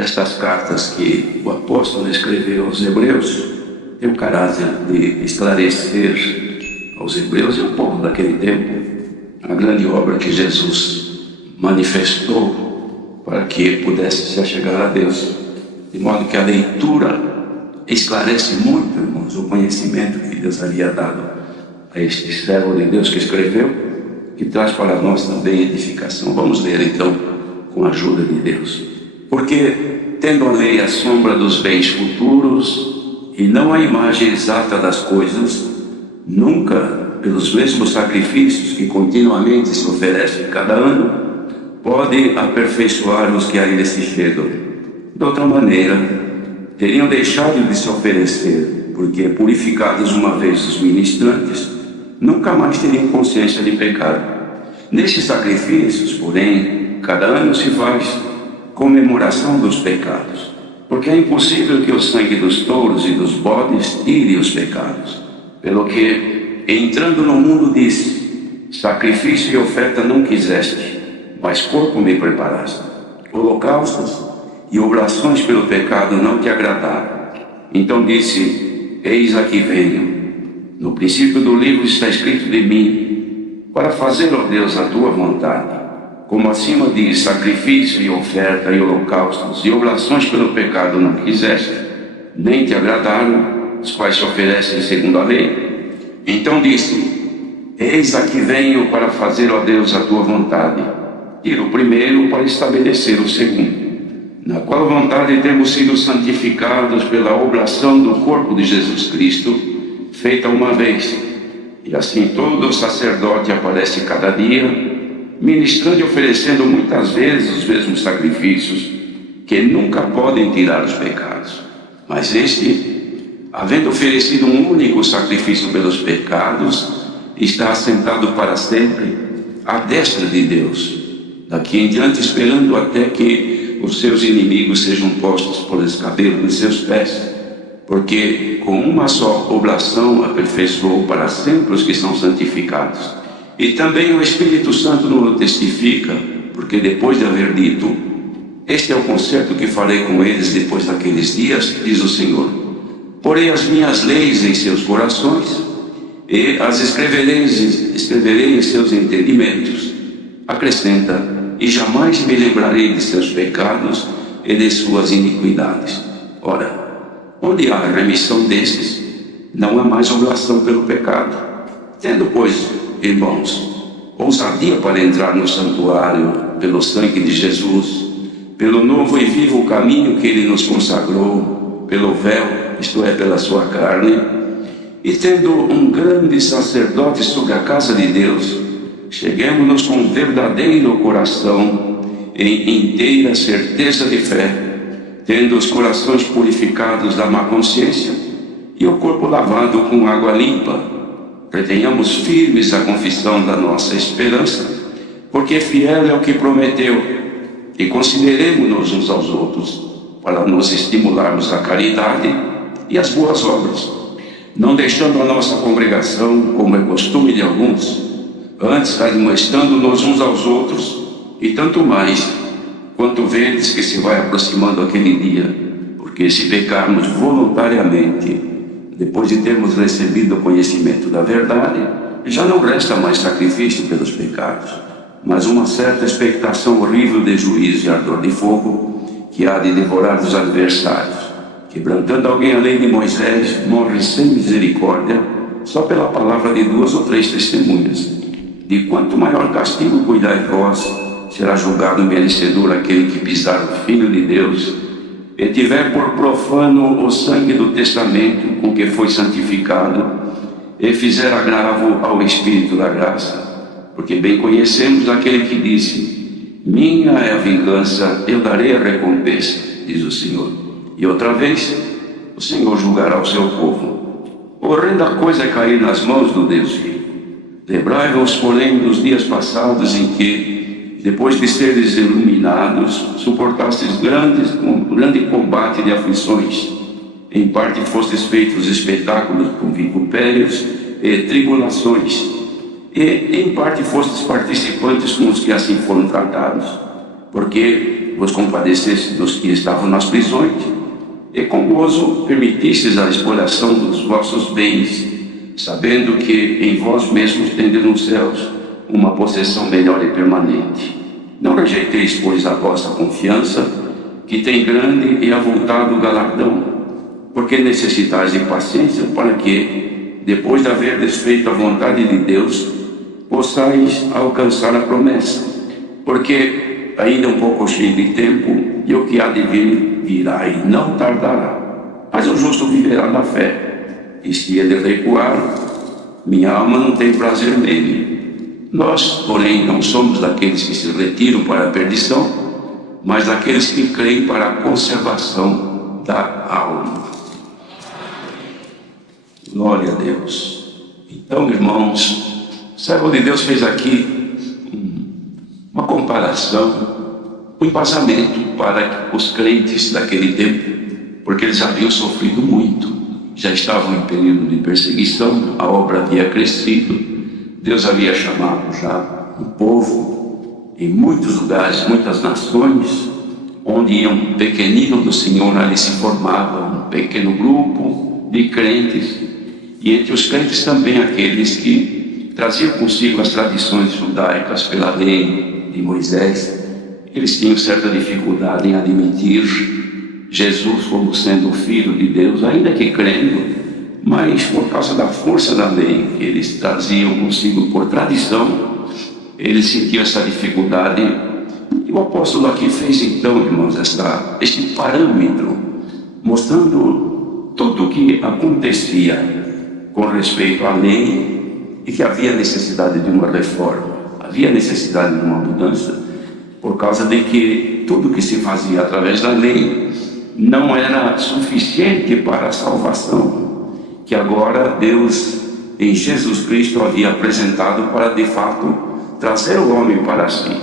estas cartas que o apóstolo escreveu aos hebreus tem o caráter de esclarecer aos hebreus e ao povo daquele tempo a grande obra que Jesus manifestou para que pudesse se achegar a Deus, de modo que a leitura esclarece muito, irmãos, o conhecimento que Deus havia dado a este servo de Deus que escreveu, que traz para nós também edificação. Vamos ler então com a ajuda de Deus. Porque, tendo a lei a sombra dos bens futuros e não a imagem exata das coisas, nunca, pelos mesmos sacrifícios que continuamente se oferecem cada ano, pode aperfeiçoar os que a ele se chegam. De outra maneira, teriam deixado de se oferecer, porque, purificados uma vez os ministrantes, nunca mais teriam consciência de pecado. Nestes sacrifícios, porém, cada ano se faz comemoração dos pecados, porque é impossível que o sangue dos touros e dos bodes tire os pecados. Pelo que, entrando no mundo, disse: sacrifício e oferta não quiseste, mas corpo me preparaste. Holocaustos e oblações pelo pecado não te agradaram. Então disse: eis aqui venho. No princípio do livro está escrito de mim, para fazer, ó Deus, a tua vontade. Como acima diz: sacrifício e oferta e holocaustos e oblações pelo pecado não quiseste, nem te agradaram, os quais se oferecem segundo a lei. Então disse: eis aqui venho para fazer, ó Deus, a tua vontade. Tira o primeiro para estabelecer o segundo, na qual vontade temos sido santificados pela oblação do corpo de Jesus Cristo, feita uma vez. E assim todo sacerdote aparece cada dia, ministrando e oferecendo muitas vezes os mesmos sacrifícios, que nunca podem tirar os pecados. Mas este, havendo oferecido um único sacrifício pelos pecados, está assentado para sempre à destra de Deus, daqui em diante esperando até que os seus inimigos sejam postos por escabelo de seus pés, porque com uma só oblação aperfeiçoou para sempre os que são santificados. E também o Espírito Santo nos testifica, porque depois de haver dito: este é o concerto que farei com eles depois daqueles dias, diz o Senhor, porei as minhas leis em seus corações e as escreverei em seus entendimentos. Acrescenta: e jamais me lembrarei de seus pecados e de suas iniquidades. Ora, onde há remissão destes, não há mais oblação pelo pecado. Tendo, pois, irmãos, ousadia para entrar no santuário pelo sangue de Jesus, pelo novo e vivo caminho que ele nos consagrou, pelo véu, isto é, pela sua carne, e tendo um grande sacerdote sobre a casa de Deus, cheguemos-nos com verdadeiro coração, em inteira certeza de fé, tendo os corações purificados da má consciência e o corpo lavado com água limpa. Retenhamos firmes a confissão da nossa esperança, porque fiel é o que prometeu, e consideremos-nos uns aos outros, para nos estimularmos à caridade e às boas obras, não deixando a nossa congregação, como é costume de alguns, antes admoestando-nos uns aos outros, e tanto mais, quanto vedes que se vai aproximando aquele dia, porque se pecarmos voluntariamente, depois de termos recebido o conhecimento da verdade, já não resta mais sacrifício pelos pecados, mas uma certa expectação horrível de juízo e ardor de fogo, que há de devorar os adversários. Quebrantando alguém a lei de Moisés, morre sem misericórdia, só pela palavra de 2 ou 3 testemunhas. De quanto maior castigo cuidai vós, será julgado merecedor aquele que pisar o Filho de Deus, e tiver por profano o sangue do testamento com que foi santificado, e fizer agravo ao Espírito da graça, porque bem conhecemos aquele que disse: minha é a vingança, eu darei a recompensa, diz o Senhor. E outra vez, o Senhor julgará o seu povo. Horrenda coisa é cair nas mãos do Deus vivo. Lembrai-vos, porém, dos dias passados em que, depois de seres iluminados, suportastes grande combate de aflições. Em parte fostes feitos espetáculos com vitupérios e tribulações, e em parte fostes participantes com os que assim foram tratados. Porque vos compadecesse dos que estavam nas prisões, e com gozo permitistes a exploração dos vossos bens, sabendo que em vós mesmos tendes nos céus uma possessão melhor e permanente. Não rejeiteis, pois, a vossa confiança, que tem grande e avultado galardão, porque necessitais de paciência para que, depois de haver desfeito a vontade de Deus, possais alcançar a promessa. Porque ainda um pouco cheio de tempo, e o que há de vir virá e não tardará. Mas o justo viverá da fé, e se ele recuar, minha alma não tem prazer nele. Nós, porém, não somos daqueles que se retiram para a perdição, mas daqueles que creem para a conservação da alma. Glória a Deus. Então, irmãos, o servo de Deus fez aqui uma comparação, um embasamento para os crentes daquele tempo, porque eles haviam sofrido muito, já estavam em período de perseguição, a obra havia crescido, Deus havia chamado já um povo em muitos lugares, muitas nações, onde ia um pequenino do Senhor, ali se formava um pequeno grupo de crentes, e entre os crentes também aqueles que traziam consigo as tradições judaicas pela lei de Moisés. Eles tinham certa dificuldade em admitir Jesus como sendo o Filho de Deus, ainda que crendo, mas por causa da força da lei que eles traziam consigo por tradição, eles sentiam essa dificuldade. E o apóstolo aqui fez então, irmãos, este parâmetro, mostrando tudo o que acontecia com respeito à lei e que havia necessidade de uma reforma, havia necessidade de uma mudança, por causa de que tudo que se fazia através da lei não era suficiente para a salvação, que agora Deus, em Jesus Cristo, havia apresentado para, de fato, trazer o homem para si.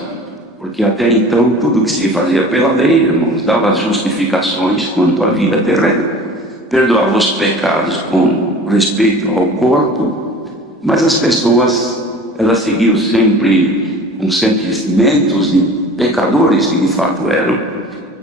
Porque até então, tudo que se fazia pela lei, irmãos, dava justificações quanto à vida terrena, perdoava os pecados com respeito ao corpo, mas as pessoas, elas seguiam sempre com sentimentos de pecadores que de fato eram,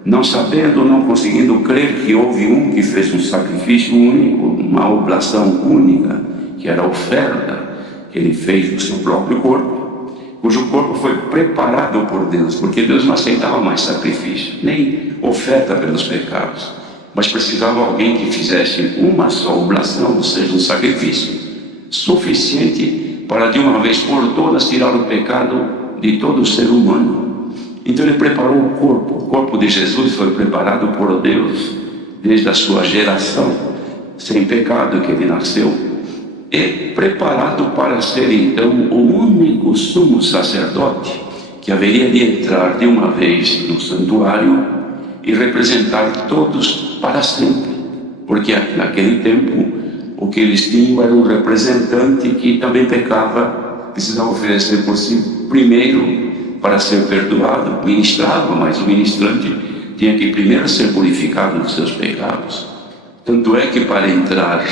não sabendo, não conseguindo crer que houve um que fez um sacrifício único, uma oblação única, que era a oferta que ele fez do seu próprio corpo, cujo corpo foi preparado por Deus, porque Deus não aceitava mais sacrifício, nem oferta pelos pecados, mas precisava alguém que fizesse uma só oblação, ou seja, um sacrifício suficiente para de uma vez por todas tirar o pecado de todo o ser humano. Então ele preparou o corpo de Jesus foi preparado por Deus desde a sua geração, sem pecado que ele nasceu, e preparado para ser então o único sumo sacerdote que haveria de entrar de uma vez no santuário e representar todos para sempre, porque naquele tempo o que eles tinham era um representante que também pecava, precisava oferecer por si primeiro para ser perdoado, ministrava, mas o ministrante tinha que primeiro ser purificado dos seus pecados. Tanto é que para entrar,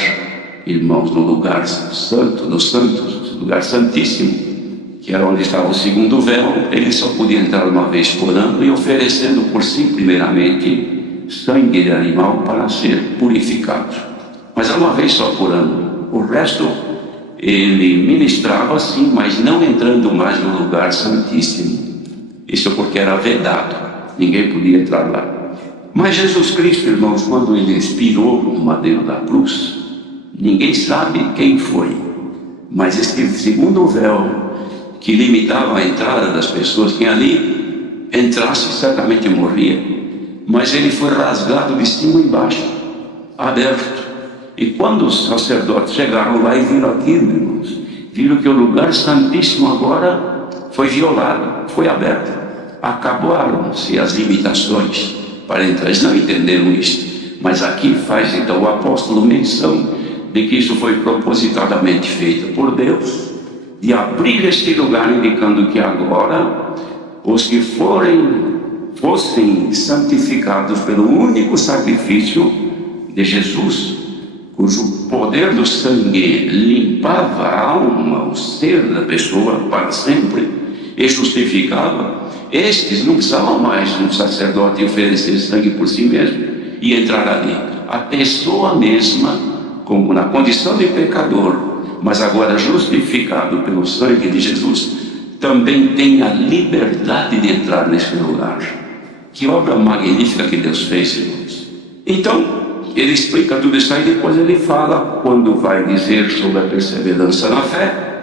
irmãos, no lugar santo, dos santos, lugar santíssimo, que era onde estava o segundo véu, ele só podia entrar uma vez por ano e oferecendo por si primeiramente sangue de animal para ser purificado. Mas era uma vez só por ano. O resto ele ministrava sim, mas não entrando mais no lugar santíssimo. Isso porque era vedado, ninguém podia entrar lá. Mas Jesus Cristo, irmãos, quando ele expirou no madeiro da cruz, ninguém sabe quem foi, mas este segundo véu que limitava a entrada das pessoas, quem ali entrasse certamente morria, mas ele foi rasgado de cima e embaixo, aberto. E quando os sacerdotes chegaram lá e viram aquilo, irmãos, viram que o lugar santíssimo agora foi violado, foi aberto. Acabaram-se as limitações para entrar. Eles não entenderam isso, mas aqui faz então o apóstolo menção de que isso foi propositadamente feito por Deus, de abrir este lugar, indicando que agora os que fossem santificados pelo único sacrifício de Jesus, cujo poder do sangue limpava a alma, o ser da pessoa para sempre, e justificava, Estes não precisavam mais de um sacerdote oferecer sangue por si mesmo e entrar ali. A pessoa mesma, como na condição de pecador, mas agora justificado pelo sangue de Jesus, também tem a liberdade de entrar neste lugar. Que obra magnífica que Deus fez, irmãos. Então, ele explica tudo isso aí, depois ele fala, quando vai dizer sobre a perseverança na fé,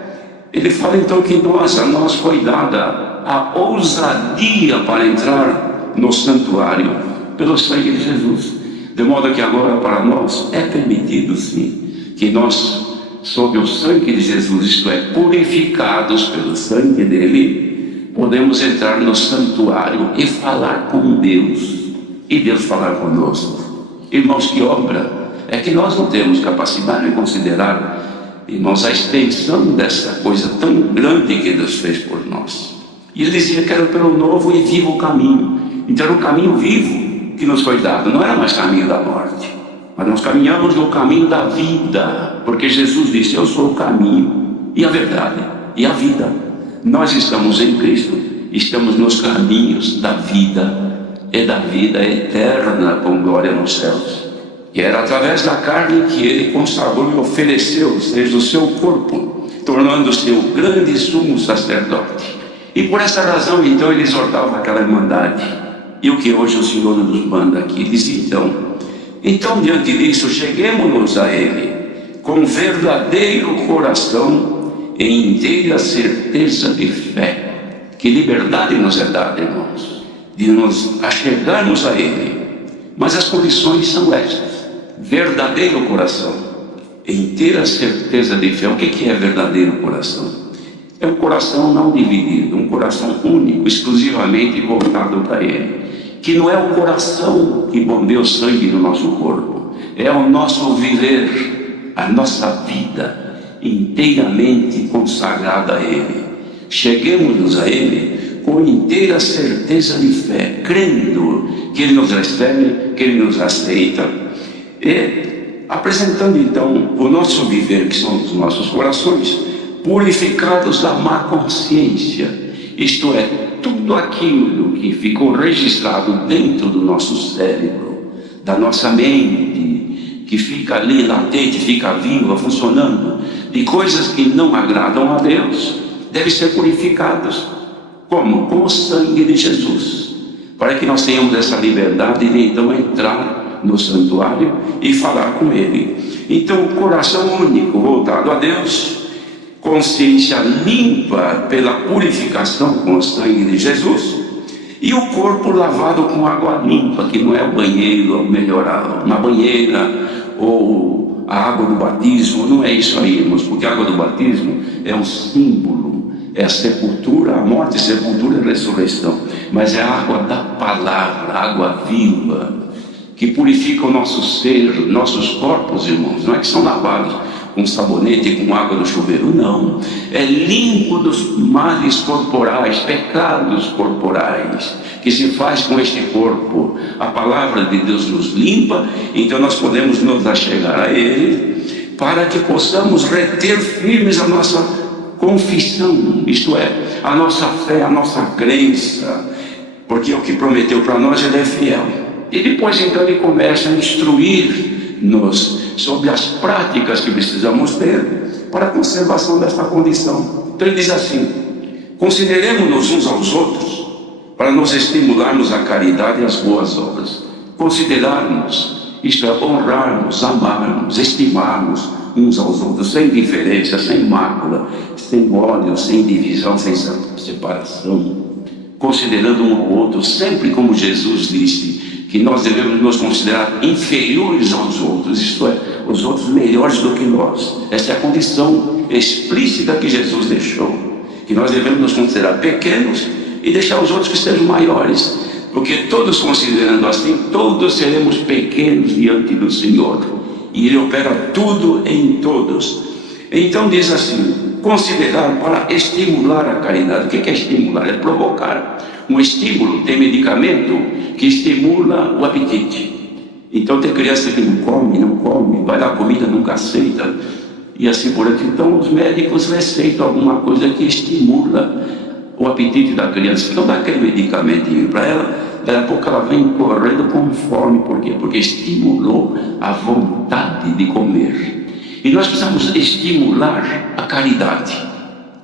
ele fala então que a nós foi dada a ousadia para entrar no santuário pelo sangue de Jesus. De modo que agora para nós é permitido sim, que nós, sob o sangue de Jesus, isto é, purificados pelo sangue dele, podemos entrar no santuário e falar com Deus, e Deus falar conosco. Irmãos, que obra! É que nós não temos capacidade de considerar, irmãos, a extensão dessa coisa tão grande que Deus fez por nós. E ele dizia que era pelo novo e vivo caminho. Então era um caminho vivo que nos foi dado, não era mais caminho da morte, mas nós caminhamos no caminho da vida, porque Jesus disse: eu sou o caminho e a verdade e a vida. Nós estamos em Cristo, estamos nos caminhos da vida e da vida eterna com glória nos céus. E era através da carne que ele consagrou e ofereceu, ou seja, o seu corpo, tornando-se o grande sumo sacerdote. E por essa razão então ele exortava aquela irmandade, e o que hoje o Senhor nos manda aqui, diz então diante disso, cheguemos-nos a ele com verdadeiro coração e inteira certeza de fé. Que liberdade nos é dada, irmãos, de nos achegarmos a ele, mas as condições são estas: verdadeiro coração, inteira certeza de fé. O que é verdadeiro coração? É um coração não dividido, um coração único, exclusivamente voltado para ele, que não é o coração que bombeia o sangue no nosso corpo, é o nosso viver, a nossa vida inteiramente consagrada a ele. Cheguemos-nos a ele com inteira certeza de fé, crendo que ele nos recebe, que ele nos aceita, e apresentando então o nosso viver, que são os nossos corações, purificados da má consciência, isto é, tudo aquilo que ficou registrado dentro do nosso cérebro, da nossa mente, que fica ali latente, fica viva, funcionando, de coisas que não agradam a Deus, devem ser purificados. Como? Com o sangue de Jesus, para que nós tenhamos essa liberdade de então entrar no santuário e falar com ele. Então o coração único voltado a Deus, consciência limpa pela purificação com o sangue de Jesus, e o corpo lavado com água limpa, que não é o banheiro melhorado, uma banheira ou a água do batismo, não é isso aí, irmãos, porque a água do batismo é um símbolo, é a sepultura, a morte, sepultura e ressurreição, mas é a água da palavra, a água viva, que purifica o nosso ser, nossos corpos, irmãos. Não é que são lavados com sabonete, com água do chuveiro, não, é limpo dos males corporais, pecados corporais, que se faz com este corpo. A palavra de Deus nos limpa, então nós podemos nos achegar a ele, para que possamos reter firmes a nossa confissão, isto é, a nossa fé, a nossa crença, porque o que prometeu para nós, ele é fiel. E depois então ele começa a instruir-nos sobre as práticas que precisamos ter para a conservação desta condição. Então ele diz assim: consideremos-nos uns aos outros para nos estimularmos à caridade e às boas obras. Considerarmos, isto é, honrarmos, amarmos, estimarmos uns aos outros, sem diferença, sem mácula, sem ódio, sem divisão, sem separação, considerando um ao outro, sempre como Jesus disse, que nós devemos nos considerar inferiores aos outros, isto é, os outros melhores do que nós. Essa é a condição explícita que Jesus deixou, que nós devemos nos considerar pequenos e deixar os outros que sejam maiores, porque todos considerando assim, todos seremos pequenos diante do Senhor, e Ele opera tudo em todos. Então diz assim: considerar para estimular a caridade. O que é estimular? É provocar. Um estímulo, tem medicamento que estimula o apetite. Então tem criança que não come, vai dar comida, nunca aceita, e assim por aqui. Então os médicos receitam alguma coisa que estimula o apetite da criança. Então dá aquele medicamentinho para ela, daqui a pouco ela vem correndo com fome. Por quê? Porque estimulou a vontade de comer. E nós precisamos estimular a caridade,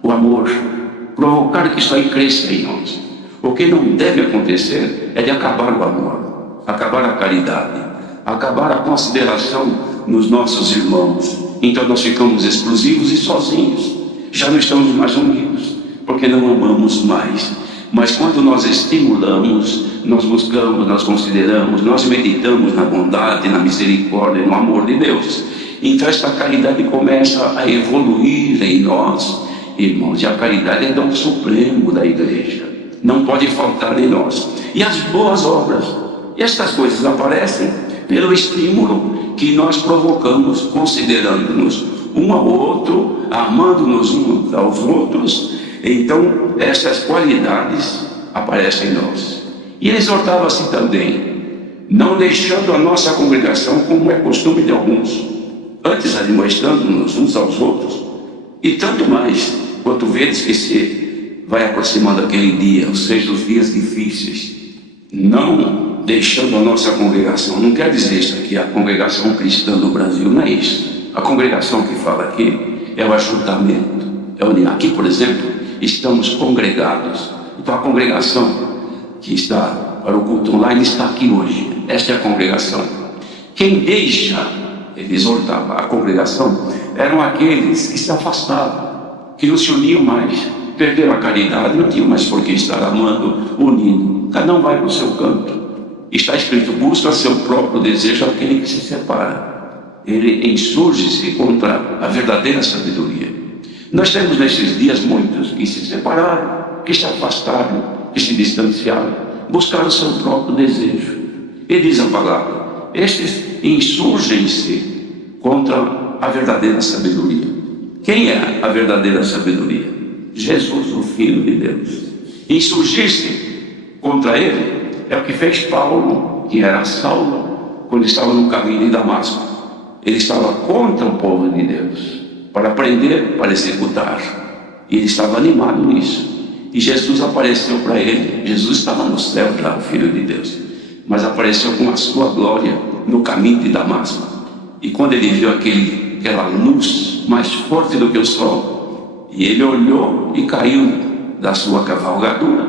o amor, provocar que isso aí cresça em nós. O que não deve acontecer é de acabar o amor, acabar a caridade, acabar a consideração nos nossos irmãos. Então nós ficamos exclusivos e sozinhos, já não estamos mais unidos, porque não amamos mais. Mas quando nós estimulamos, nós buscamos, nós consideramos, nós meditamos na bondade, na misericórdia, no amor de Deus, então esta caridade começa a evoluir em nós, irmãos. E a caridade é dom supremo da igreja, não pode faltar em nós. E as boas obras, estas coisas aparecem pelo estímulo que nós provocamos, considerando-nos um ao outro, amando-nos uns aos outros. Então estas qualidades aparecem em nós. E ele exortava assim também, não deixando a nossa congregação, como é costume de alguns, antes admoestando-nos uns aos outros, e tanto mais quanto vedes que se vai aproximando aquele dia, ou seja, os dias difíceis. Não deixando a nossa congregação, não quer dizer isso aqui, a congregação cristã do Brasil, não é isso. A congregação que fala aqui é o ajuntamento, é a união. Aqui, por exemplo, estamos congregados. Então a congregação que está para o culto online está aqui hoje. Esta é a congregação. Quem deixa, ele exortava, a congregação, eram aqueles que se afastavam, que não se uniam mais, perderam a caridade, não tinham mais por que estar amando, unindo. Cada um vai para o seu canto. Está escrito, busca seu próprio desejo aquele que se separa. Ele insurge-se contra a verdadeira sabedoria. Nós temos nesses dias muitos que se separaram, que se afastaram, que se distanciaram, buscaram o seu próprio desejo. E diz a palavra, estes insurgem-se contra a verdadeira sabedoria. Quem é a verdadeira sabedoria? Jesus, o Filho de Deus. Insurgir-se contra ele é o que fez Paulo, que era Saulo, quando estava no caminho de Damasco. Ele estava contra o povo de Deus, para prender, para executar. E ele estava animado nisso. E Jesus apareceu para ele. Jesus estava no céu já, o Filho de Deus, mas apareceu com a sua glória no caminho de Damasco. E quando ele viu aquela luz mais forte do que o sol, e ele olhou e caiu da sua cavalgadura,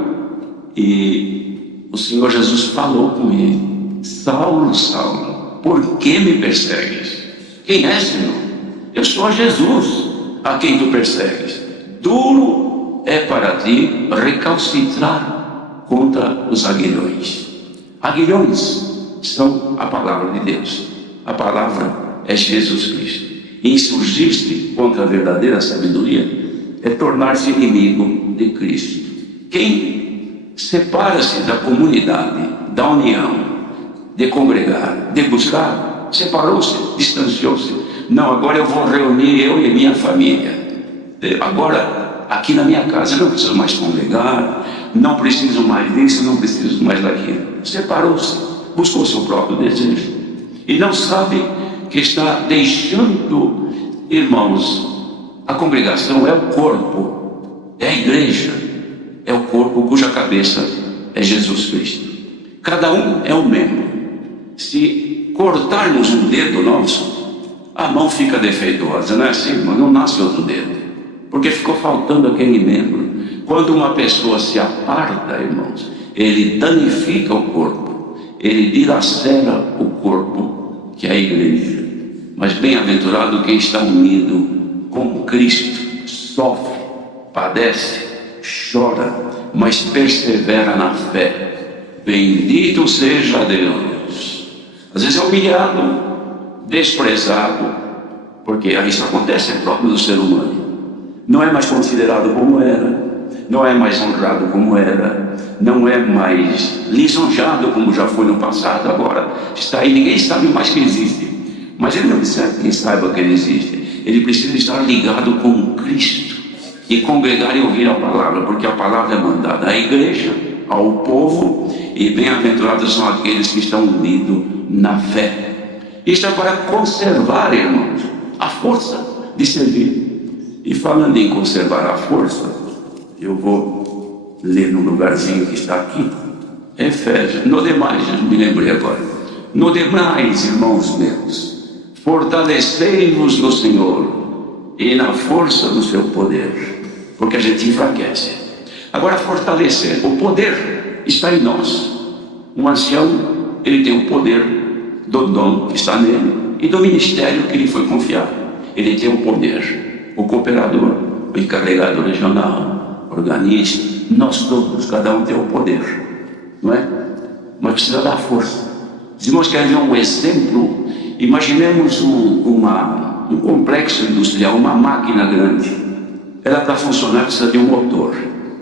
e o Senhor Jesus falou com ele, Saulo, Saulo, por que me persegues? Quem é, Senhor? Eu sou Jesus, a quem tu persegues. Duro é para ti recalcitrar contra os aguilhões. Aguilhões são a palavra de Deus. A palavra é Jesus Cristo. Insurgir-se contra a verdadeira sabedoria é tornar-se inimigo de Cristo. Quem separa-se da comunidade, da união, de congregar, de buscar, separou-se, distanciou-se. Não, agora eu vou reunir eu e minha família. Agora, aqui na minha casa, eu não preciso mais congregar, não preciso mais disso, não preciso mais daquilo. Separou-se, buscou o seu próprio desejo. E não sabe que está deixando, irmãos, a congregação é o corpo, é a igreja, é o corpo cuja cabeça é Jesus Cristo. Cada um é um membro. Se cortarmos um dedo nosso, a mão fica defeituosa, não é assim, irmão? Não nasce outro dedo, porque ficou faltando aquele membro. Quando uma pessoa se aparta, irmãos, ele danifica o corpo, ele dilacera o corpo, que é a igreja. Mas bem-aventurado quem está unido com Cristo, sofre, padece, chora, mas persevera na fé. Bendito seja Deus. Às vezes é humilhado, desprezado, porque isso acontece, é próprio do ser humano. Não é mais considerado como era, não é mais honrado como era, não é mais lisonjado como já foi no passado. Agora está aí, ninguém sabe mais que existe, mas ele não precisa que saiba que ele existe. Ele precisa estar ligado com Cristo e congregar e ouvir a palavra, porque a palavra é mandada à igreja, ao povo, e bem-aventurados são aqueles que estão unidos na fé. Isto é para conservar, irmãos, a força de servir. E falando em conservar a força, eu vou ler no lugarzinho que está aqui. Efésios, no demais, me lembrei agora. No demais, irmãos meus, fortalecei-vos no Senhor e na força do seu poder, porque a gente enfraquece. Agora, fortalecer, o poder está em nós. Um ancião, ele tem o poder do dom que está nele e do ministério que lhe foi confiado. Ele tem o poder, o cooperador, o encarregado regional, organista, nós todos, cada um tem o poder, não é? Mas precisa dar força. Os irmãos querem ver um exemplo? Imaginemos um complexo industrial, uma máquina grande. Ela, para funcionar, precisa de um motor.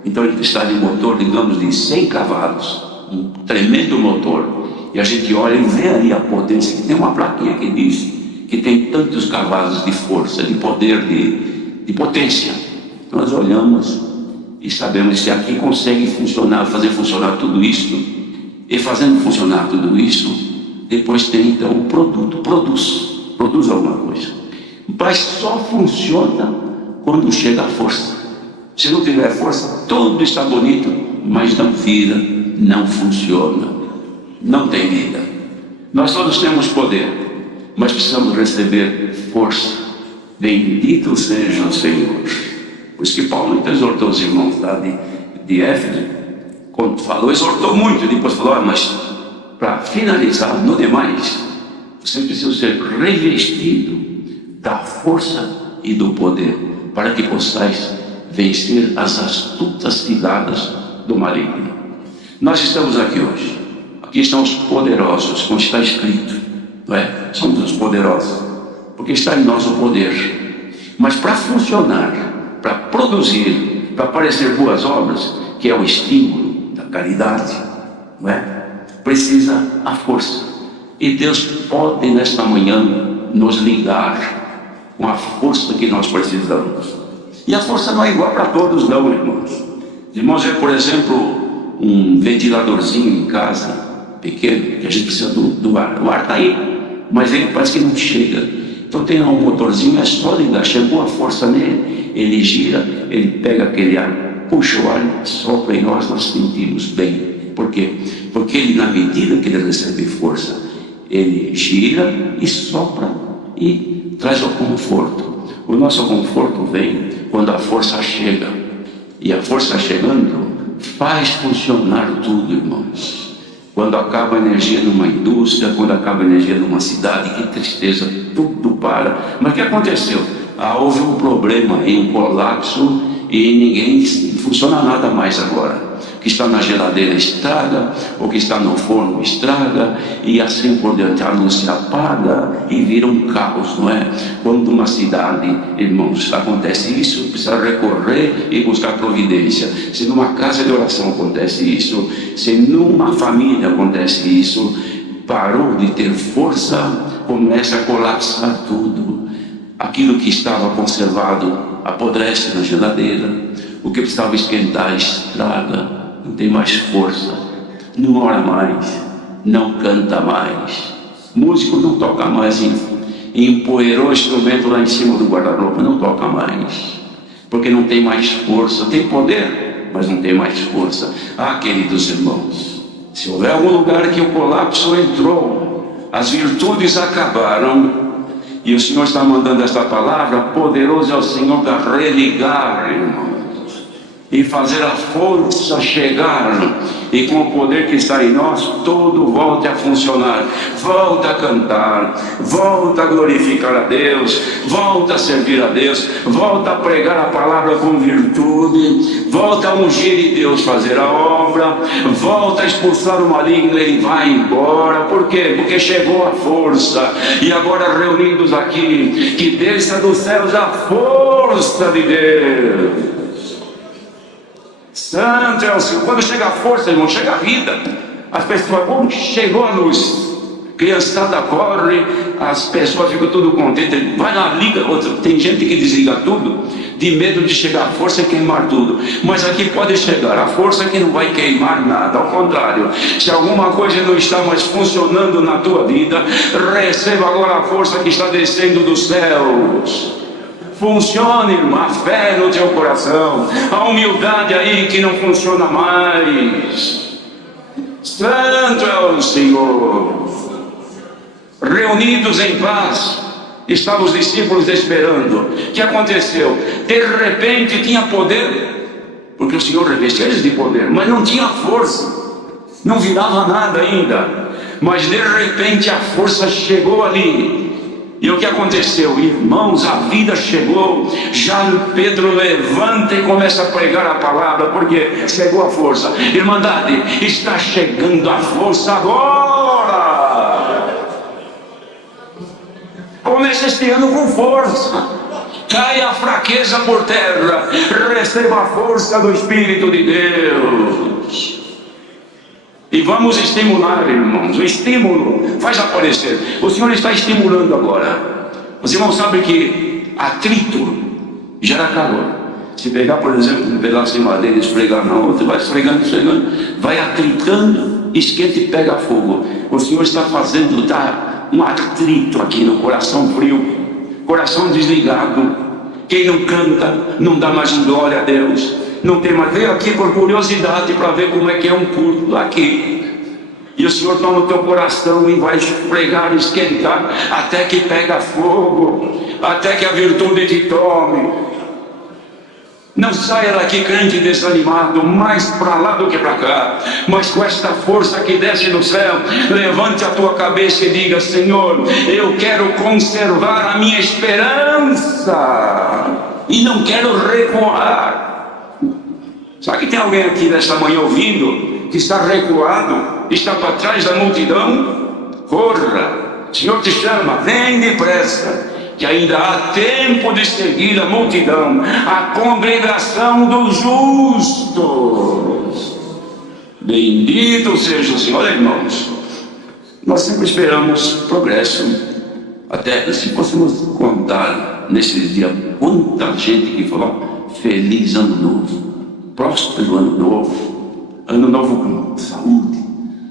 Então ele precisa de um motor, digamos, de 100 cavalos, um tremendo motor. E a gente olha e vê ali a potência, que tem uma plaquinha que diz que tem tantos cavalos de força, de poder, de potência. Nós olhamos e sabemos que aqui consegue funcionar, fazer funcionar tudo isso. E fazendo funcionar tudo isso, depois tem então o produto, produz alguma coisa. Mas só funciona quando chega a força. Se não tiver força, tudo está bonito, mas não vira, não funciona, não tem vida. Nós todos temos poder, mas precisamos receber força. Bendito seja o Senhor. Por isso que Paulo exortou os irmãos lá de Éfeso, quando falou, exortou muito, depois falou, mas para finalizar, no demais, vocês precisam ser revestidos da força e do poder, para que possais vencer as astutas ciladas do maligno. Nós estamos aqui hoje, aqui estão os poderosos, como está escrito, não é? Somos os poderosos, porque está em nós o poder. Mas para funcionar, para produzir, para parecer boas obras, que é o estímulo da caridade, não é? Precisa a força. E Deus pode nesta manhã nos ligar com a força que nós precisamos. E a força não é igual para todos não, irmãos. Irmãos, por exemplo, um ventiladorzinho em casa, pequeno, que a gente precisa do ar. O ar está aí, mas ele parece que não chega. Então tem um motorzinho, é só ligar, chegou a força nele, ele gira, ele pega aquele ar, puxa o ar, sopra em nós sentimos bem. Por quê? Porque ele, na medida que ele recebe força, ele gira e sopra e traz o conforto. O nosso conforto vem quando a força chega. E a força chegando faz funcionar tudo, irmãos. Quando acaba a energia numa indústria, quando acaba a energia numa cidade, que tristeza, tudo para. Mas o que aconteceu? Houve um problema, um colapso, e ninguém funciona nada mais agora. O que está na geladeira estraga, o que está no forno estraga, e assim por diante. A luz se apaga e vira um caos, não é? Quando numa cidade, irmãos, acontece isso, precisa recorrer e buscar providência. Se numa casa de oração acontece isso, se numa família acontece isso, parou de ter força, começa a colapsar tudo. Aquilo que estava conservado apodrece na geladeira, o que precisava esquentar estraga, não tem mais força, não ora mais, não canta mais, músico não toca mais, empoeirou o instrumento lá em cima do guarda-roupa, não toca mais, porque não tem mais força. Tem poder, mas não tem mais força. Queridos irmãos, se houver algum lugar que o colapso entrou, as virtudes acabaram, e o Senhor está mandando esta palavra, poderoso é o Senhor para religar, irmãos, e fazer a força chegar, e com o poder que está em nós, tudo volte a funcionar. Volta a cantar, volta a glorificar a Deus, volta a servir a Deus, volta a pregar a palavra com virtude, volta a ungir e Deus fazer a obra, volta a expulsar o maligno, ele vai embora. Por quê? Porque chegou a força. E agora, reunidos aqui, que desça dos céus a força de Deus. Santo é o Senhor. Quando chega a força, irmão, chega a vida. As pessoas, como chegou a luz, criançada corre, as pessoas ficam tudo contentes. Vai lá, liga. Tem gente que desliga tudo de medo de chegar a força e queimar tudo. Mas aqui pode chegar a força que não vai queimar nada. Ao contrário, se alguma coisa não está mais funcionando na tua vida, receba agora a força que está descendo dos céus. Funciona, irmão, a fé no teu coração, a humildade aí que não funciona mais. Santo é o Senhor. Reunidos em paz, estavam os discípulos esperando. O que aconteceu? De repente tinha poder, porque o Senhor revestiu eles de poder, mas não tinha força, não virava nada ainda. Mas de repente a força chegou ali. E o que aconteceu? Irmãos, a vida chegou. Já Pedro levanta e começa a pregar a palavra, porque chegou a força. Irmandade, está chegando a força agora. Comece este ano com força. Caia a fraqueza por terra. Receba a força do Espírito de Deus. E vamos estimular, irmãos. O estímulo faz aparecer. O Senhor está estimulando agora. Os irmãos sabem que atrito gera calor. Se pegar, por exemplo, um pedaço de madeira e esfregar na outra, vai esfregando, vai atritando, esquenta e pega fogo. O Senhor está fazendo um atrito aqui no coração frio, coração desligado. Quem não canta, não dá mais glória a Deus. Não tem mais, veio aqui por curiosidade para ver como é que é um culto aqui. E o Senhor toma o teu coração e vai esfregar, esquentar, até que pega fogo, até que a virtude te tome. Não saia daqui crente desanimado, mais para lá do que para cá, mas com esta força que desce do céu. Levante a tua cabeça e diga: Senhor, eu quero conservar a minha esperança e não quero recuar. Sabe que tem alguém aqui nesta manhã ouvindo que está recuado, está para trás da multidão? Corra, o Senhor te chama, vem depressa, que ainda há tempo de seguir a multidão, a congregação dos justos. Bendito seja o Senhor. Olha, irmãos, nós sempre esperamos progresso. Até se fôssemos contar nesses dias quanta gente que falou feliz ano novo, próspero ano novo com saúde,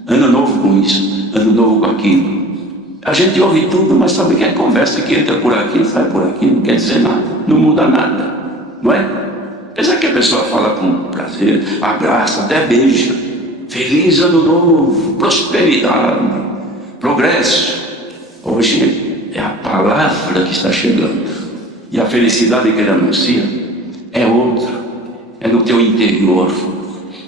ano novo com isso, ano novo com aquilo. A gente ouve tudo, mas sabe que é conversa que entra por aqui, sai por aqui, não quer dizer nada, não muda nada, não é? Apesar que a pessoa fala com prazer, abraça, até beija, feliz ano novo, prosperidade, progresso. Hoje é a palavra que está chegando, e a felicidade que ele anuncia é outra. É no teu interior,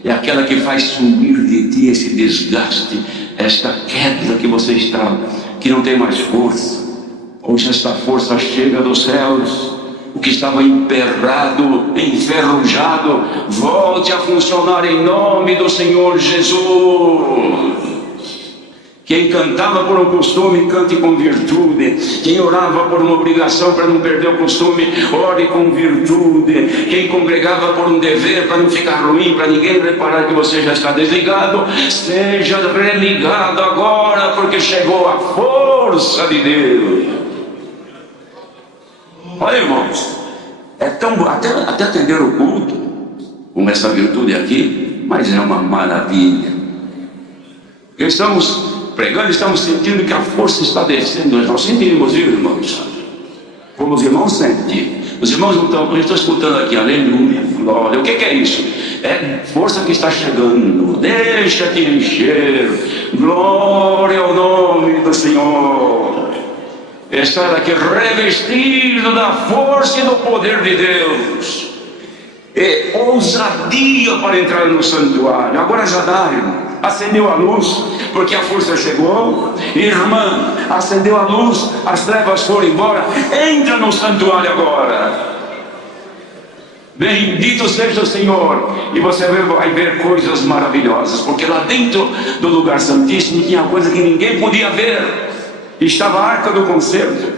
é aquela que faz sumir de ti esse desgaste, esta queda que você está, que não tem mais força. Hoje esta força chega dos céus. O que estava emperrado, enferrujado, volte a funcionar em nome do Senhor Jesus. Quem cantava por um costume, cante com virtude. Quem orava por uma obrigação para não perder o costume, ore com virtude. Quem congregava por um dever para não ficar ruim, para ninguém reparar que você já está desligado, seja religado agora, porque chegou a força de Deus. Olha, irmãos, é tão bom, até atender o culto com essa virtude aqui, mas é uma maravilha. Estamos pregando, estamos sentindo que a força está descendo. Nós sentimos, irmãos, como os irmãos sentem. Os irmãos não estão, eu estou escutando aqui, aleluia, glória. O que é isso? É força que está chegando. Deixa-te encher, glória ao nome do Senhor. Estar aqui revestido da força e do poder de Deus, e ousadia para entrar no santuário. Agora já dá, irmão. Acendeu a luz, porque a força chegou. Irmã, acendeu a luz, as trevas foram embora. Entra no santuário agora. Bendito seja o Senhor. E você vai ver coisas maravilhosas, porque lá dentro do lugar santíssimo tinha coisa que ninguém podia ver. Estava a arca do concerto,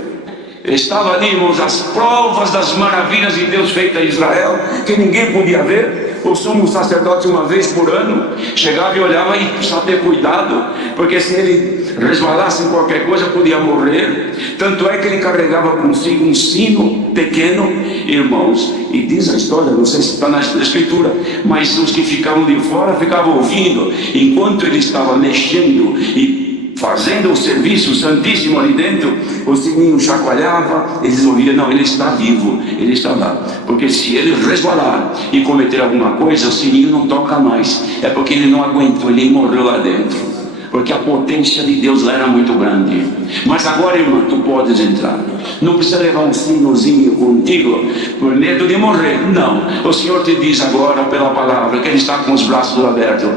estava ali, irmãos, as provas das maravilhas de Deus feitas a Israel, que ninguém podia ver. O sumo sacerdote, uma vez por ano, chegava e olhava e precisava ter cuidado, porque se ele resvalasse em qualquer coisa, podia morrer. Tanto é que ele carregava consigo um sino pequeno, irmãos, e diz a história, não sei se está na escritura, mas os que ficavam de fora ficavam ouvindo, enquanto ele estava mexendo e fazendo o serviço santíssimo ali dentro, o sininho chacoalhava, eles ouviam, não, ele está vivo, ele está lá. Porque se ele resvalar e cometer alguma coisa, o sininho não toca mais. É porque ele não aguentou, ele morreu lá dentro. Porque a potência de Deus lá era muito grande. Mas agora, irmão, tu podes entrar. Não precisa levar um sinozinho contigo por medo de morrer. Não, o Senhor te diz agora pela palavra que Ele está com os braços abertos.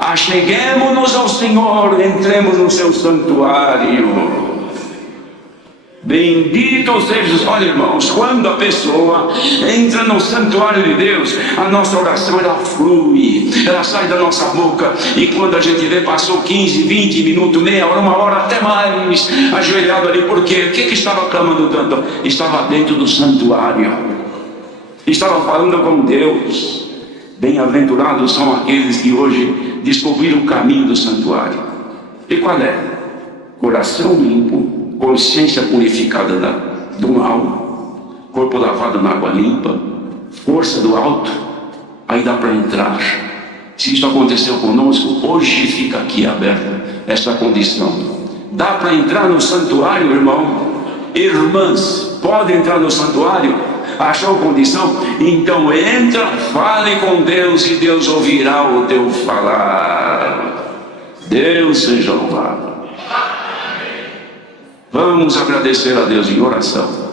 Acheguemos-nos ao Senhor, entremos no seu santuário. Bendito seja. Olha, irmãos, quando a pessoa entra no santuário de Deus, a nossa oração ela flui, ela sai da nossa boca, e quando a gente vê, passou 15, 20 minutos, meia hora, uma hora, até mais, ajoelhado ali. Por quê? O que estava clamando tanto? Estava dentro do santuário, estava falando com Deus. Bem-aventurados são aqueles que hoje descobriram o caminho do santuário. E qual é? Coração limpo, consciência purificada do mal, corpo lavado na água limpa, força do alto. Aí dá para entrar. Se isso aconteceu conosco, hoje fica aqui aberta essa condição. Dá para entrar no santuário, irmão? Irmãs, pode entrar no santuário? Achou condição? Então entra, fale com Deus e Deus ouvirá o teu falar. Deus seja louvado. Vamos agradecer a Deus em oração.